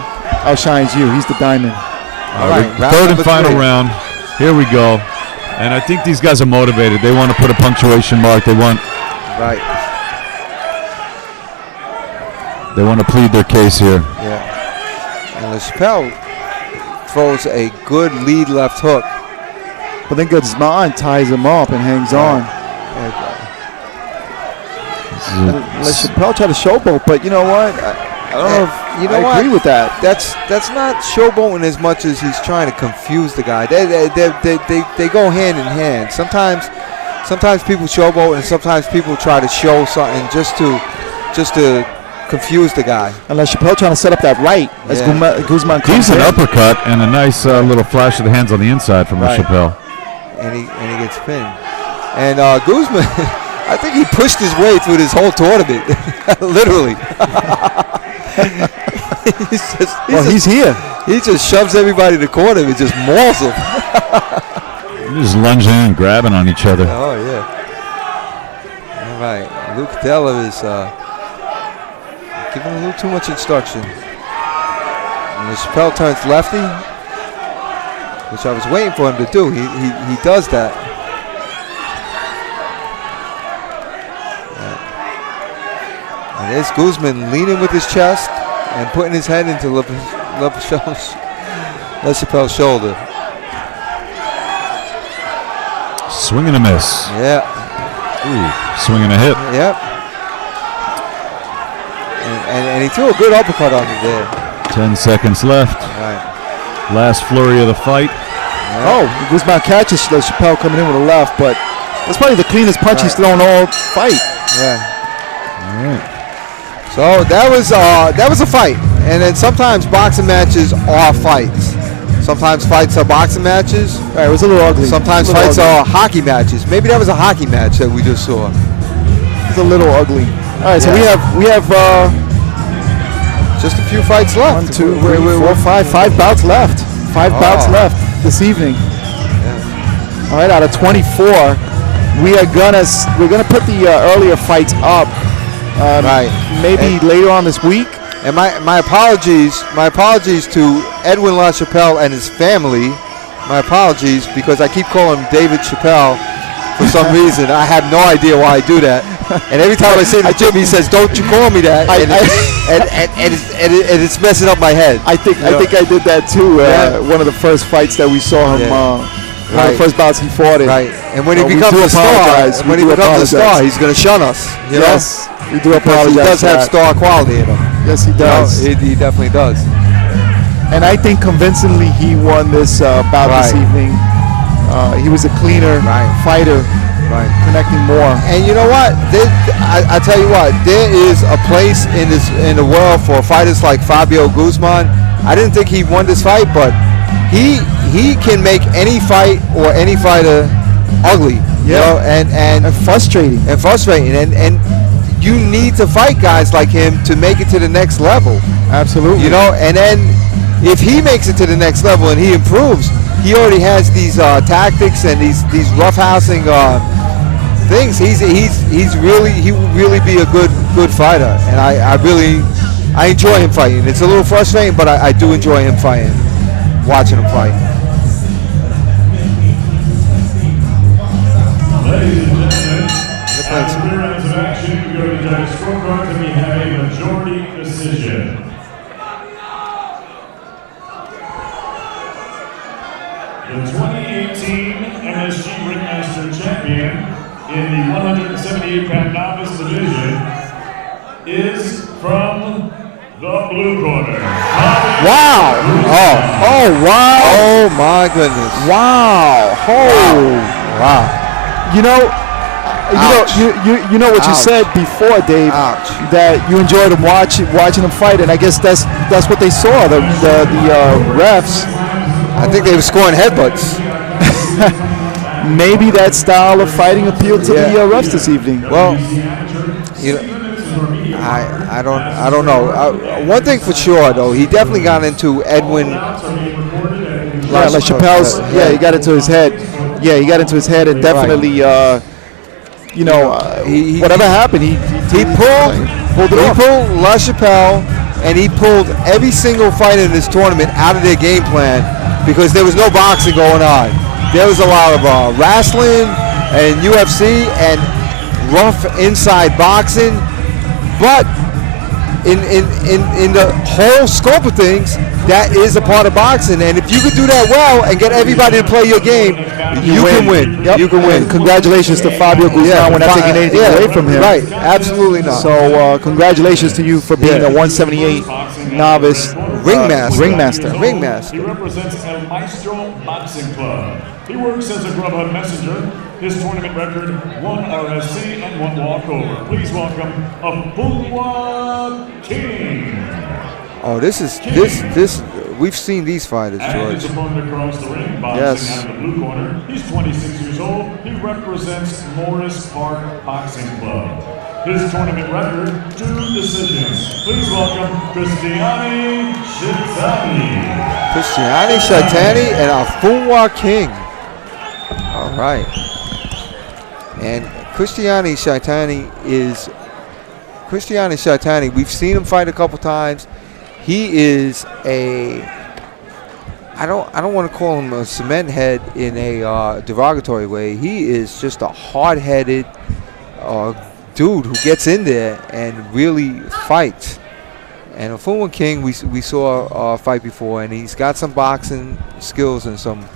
outshines you. He's the diamond. All right. Third and final round. Here we go. And I think these guys are motivated. They want to put a punctuation mark. They want to plead their case here. Yeah. And Chapelle throws a good lead left hook. But then Guzman ties him up and hangs on. Chapelle tried to showboat, but you know what? I don't know if I agree with that. That's not showboating as much as he's trying to confuse the guy. They go hand in hand. Sometimes people showboat, and sometimes people try to show something just to confuse the guy. Unless Chapelle trying to set up that right as Guzman comes in. He's an uppercut and a nice little flash of the hands on the inside from Chapelle. And he gets pinned. And Guzman, I think he pushed his way through this whole tournament, literally. he's here. He just shoves everybody to the corner and just mauls them. Just lunging in and grabbing on each other. Oh, yeah. All right. Luke Della is giving a little too much instruction. And Chapelle turns lefty, which I was waiting for him to do. He does that. And there's Guzman leaning with his chest and putting his head into Chapelle's shoulder. Swing and a miss. Yeah. Ooh, swing and a hit. Yep. And he threw a good uppercut on me there. 10 seconds left. Right. Last flurry of the fight. Yeah. Oh, Guzman catches Chapelle coming in with a left, but that's probably the cleanest punch he's thrown all fight. Yeah. All right. So that was a fight. And then sometimes boxing matches are fights. Sometimes fights are boxing matches. Right, it was a little ugly. Sometimes fights are hockey matches. Maybe that was a hockey match that we just saw. It's a little ugly. All right, so we have just a few fights left. 1, 2, 3, 4, 5 bouts left. 5 bouts left this evening. Yeah. All right, out of 24, we're gonna put the earlier fights up. Maybe later on this week. And my apologies to Edwin LaChapelle and his family. My apologies, because I keep calling him David Chapelle for some reason. I have no idea why I do that. And every time I say to Jim, he says, "Don't you call me that?" And it's messing up my head. I think I did that too. One of the first fights that we saw him. One of the first bouts he fought in. Right. And when he becomes a star, he's going to shun us. Yes. We do apologize. He does have star quality in him. Yes, he does. He definitely does. And I think convincingly he won this bout this evening. He was a cleaner fighter, connecting more. And you know what? I tell you what, there is a place in the world for fighters like Fabio Guzman. I didn't think he won this fight, but he can make any fight or any fighter ugly. You know, and frustrating. And you need to fight guys like him to make it to the next level. Absolutely. You know, and then if he makes it to the next level and he improves, he already has these tactics and these roughhousing things. He will really be a good fighter, and I enjoy him fighting. It's a little frustrating, but I do enjoy him fighting, watching him fight. Ladies and gentlemen, after 3 rounds of action, we go to the judges' scorecards and we have a majority decision. The 2018 MSG Ringmaster Champion in the 178-pound novice division is from the blue corner. Wow! Oh, wow! Oh my goodness! Wow! Wow! You know what you said before, Dave. Ouch. That you enjoyed him watching him fight, and I guess that's what they saw. The refs. I think they were scoring headbutts. Maybe that style of fighting appealed to the refs this evening. Well, you know, I don't know. One thing for sure, though, he definitely got into Edwin like Chapelle's. Yeah, he got into his head. Yeah, he got into his head, and definitely, whatever happened, he pulled La Chapelle, and he pulled every single fighter in this tournament out of their game plan because there was no boxing going on. There was a lot of wrestling and UFC and rough inside boxing, but in the whole scope of things, that is a part of boxing. And if you could do that well and get everybody to play your game, you can win. Yep. You can win. Congratulations to Fabio Guzman. We're not taking anything away from him. Right, absolutely not. So congratulations to you for being a 178 novice ringmaster. He represents El Maestro Boxing Club. He works as a Grubhub messenger. His tournament record, 1 RSC and 1 walkover. Please welcome Afunwa King. Oh, this. We've seen these fighters, George. And his opponent across the ring, boxing out of the blue corner. He's 26 years old. He represents Morris Park Boxing Club. His tournament record, 2 decisions. Please welcome Shatani. Shatani and Afunwa King. All right. And Cristiano Shatani, we've seen him fight a couple times. He is I don't want to call him a cement head in a derogatory way. He is just a hard-headed dude who gets in there and really fights. And Afunwa King, we saw fight before, and he's got some boxing skills and some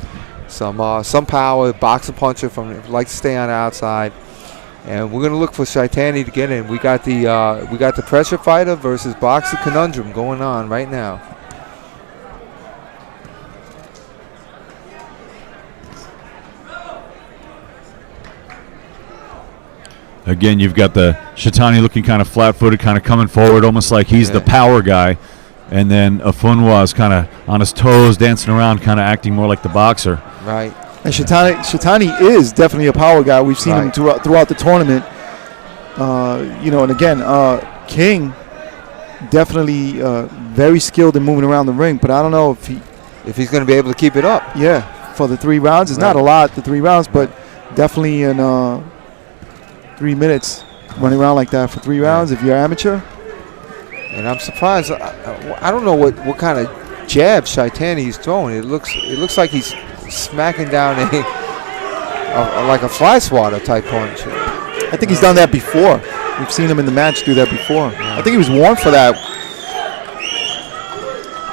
power, boxing puncher likes to stay on the outside. And we're gonna look for Shatani to get in. We got the pressure fighter versus boxer conundrum going on right now. Again, you've got the Shatani looking kind of flat-footed, kind of coming forward, almost like he's the power guy. And then Afunwa is kind of on his toes, dancing around, kind of acting more like the boxer. Right. And Shatani is definitely a power guy. We've seen him throughout the tournament. And again, King definitely very skilled in moving around the ring, but I don't know if he's going to be able to keep it up. Yeah, for the 3 rounds. It's not a lot, the 3 rounds, but definitely in 3 minutes running around like that for 3 rounds if you're amateur. And I'm surprised. I don't know what kind of jab Shatani is throwing. It looks like he's smacking down like a fly swatter type punch. I think he's done that before. We've seen him in the match do that before. Yeah. I think he was warned for that.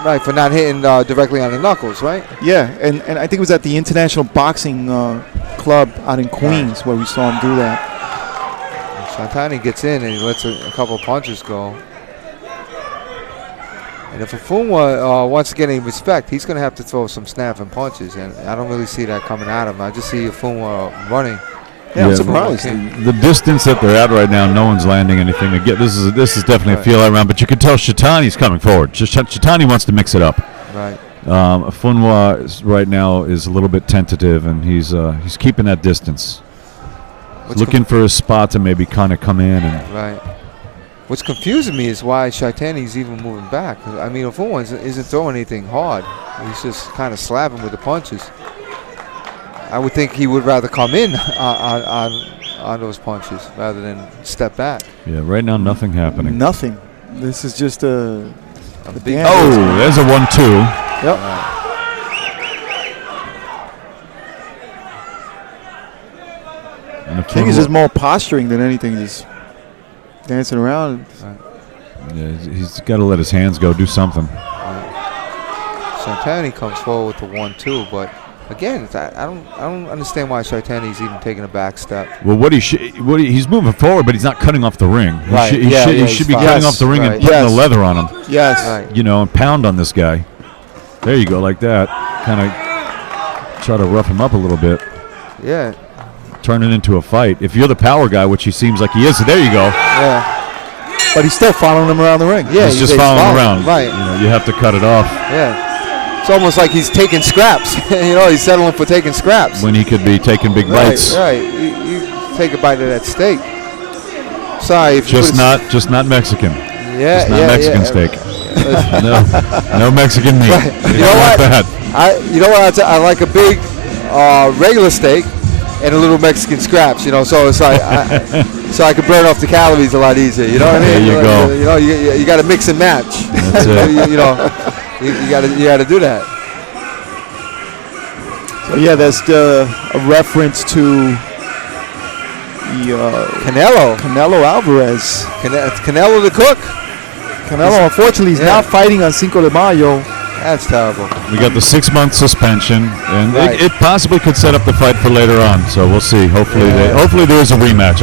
Right, for not hitting directly on the knuckles, right? Yeah, and I think it was at the International Boxing Club out in Queens where we saw him do that. Shatani gets in and he lets a couple of punches go. And if Afunwa wants to get any respect, he's going to have to throw some snapping punches, and I don't really see that coming at him. I just see Afunwa running. Yeah, I'm surprised. The distance that they're at right now, no one's landing anything. Again, this is definitely a feel round, but you can tell Shatani's coming forward. Shatani wants to mix it up. Right. Afunwa right now is a little bit tentative, and he's keeping that distance. Looking for a spot to maybe kind of come in. Right. What's confusing me is why Shatani's even moving back. I mean, Afunwa isn't throwing anything hard. He's just kind of slapping with the punches. I would think he would rather come in on those punches rather than step back. Yeah, right now nothing happening. Nothing. This is just a big. Oh, there's a 1-2. Yep. I think it's just more posturing than anything, just dancing around. Yeah, he's got to let his hands go, do something. Shatani comes forward with the 1-2, but again, I don't understand why Shatani's even taking a back step. Well, he's moving forward, but he's not cutting off the ring. Right. He should be cutting off the ring and putting the leather on him. Yes. Right. And pound on this guy. There you go, like that. Kind of try to rough him up a little bit. Yeah. Turn it into a fight. If you're the power guy, which he seems like he is, so there you go. Yeah. But he's still following him around the ring. Yeah, he's just following around. Right. You have to cut it off. Yeah. It's almost like he's taking scraps. He's settling for taking scraps. When he could be taking big bites. Right. You take a bite of that steak. Sorry. If just not Mexican. Yeah. Just not Mexican steak. No Mexican meat. Right. You know what? You know what? I like a big regular steak and a little Mexican scraps. You know, so it's like so I can burn off the calories a lot easier. You know what I mean? There you go. You know, you got to mix and match. That's it. you got to do that. So yeah, that's a reference to the Canelo Alvarez. Canelo the cook. Canelo, unfortunately, is not fighting on Cinco de Mayo. That's terrible. We got the 6-month suspension, and Right. it possibly could set up the fight for later on. So we'll see. Hopefully there is a rematch.